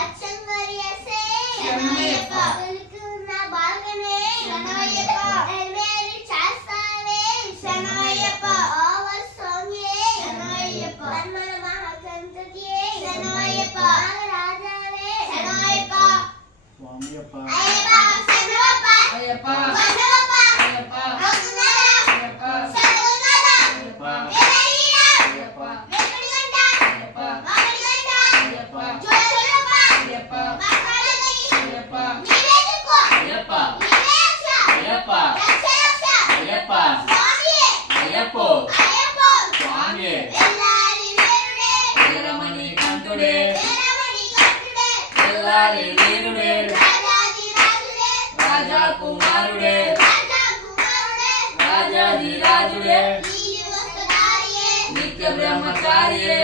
అచ్చంగరియసే శరణమయ్యప్ప వెలుగున్న బాల్కనే శరణమయ్యప్ప ఎల్వేలి చాస్తావే శరణమయ్యప్ప ఆవసోంగే శరణమయ్యప్ప కర్మల మహాకంతకి శరణమయ్యప్ప నాగరాజావే శరణమయ్యప్ప స్వామియప్ప అయ్యప్ప శరణమయ్యప్ప అయ్యప్ప శరణమయ్యప్ప అయ్యప్ప రఘునాథ అయ్యప్ప శరణునాథ అయ్యప్ప వేలయ్య అయ్యప్ప వెంకటగంట అయ్యప్ప మామిడిగంట అయ్యప్ప జోలయ్యప్ప అయ్యప్ప మాకాళని అయ్యప్ప నీవేదుకో అయ్యప్ప నీవేక్ష అయ్యప్ప రక్షరక్ష అయ్యప్ప స్వామి అయ్యప్ప అయ్యప్ప స్వామి ఎల్లాలి వీరుడే వీరమణి కంఠుడే ఎల్లాలి వీరుడే రాజాది రాజుడే రాజా కుమారుడే రాజాది రాజుడే నిత్య బ్రహ్మచారియే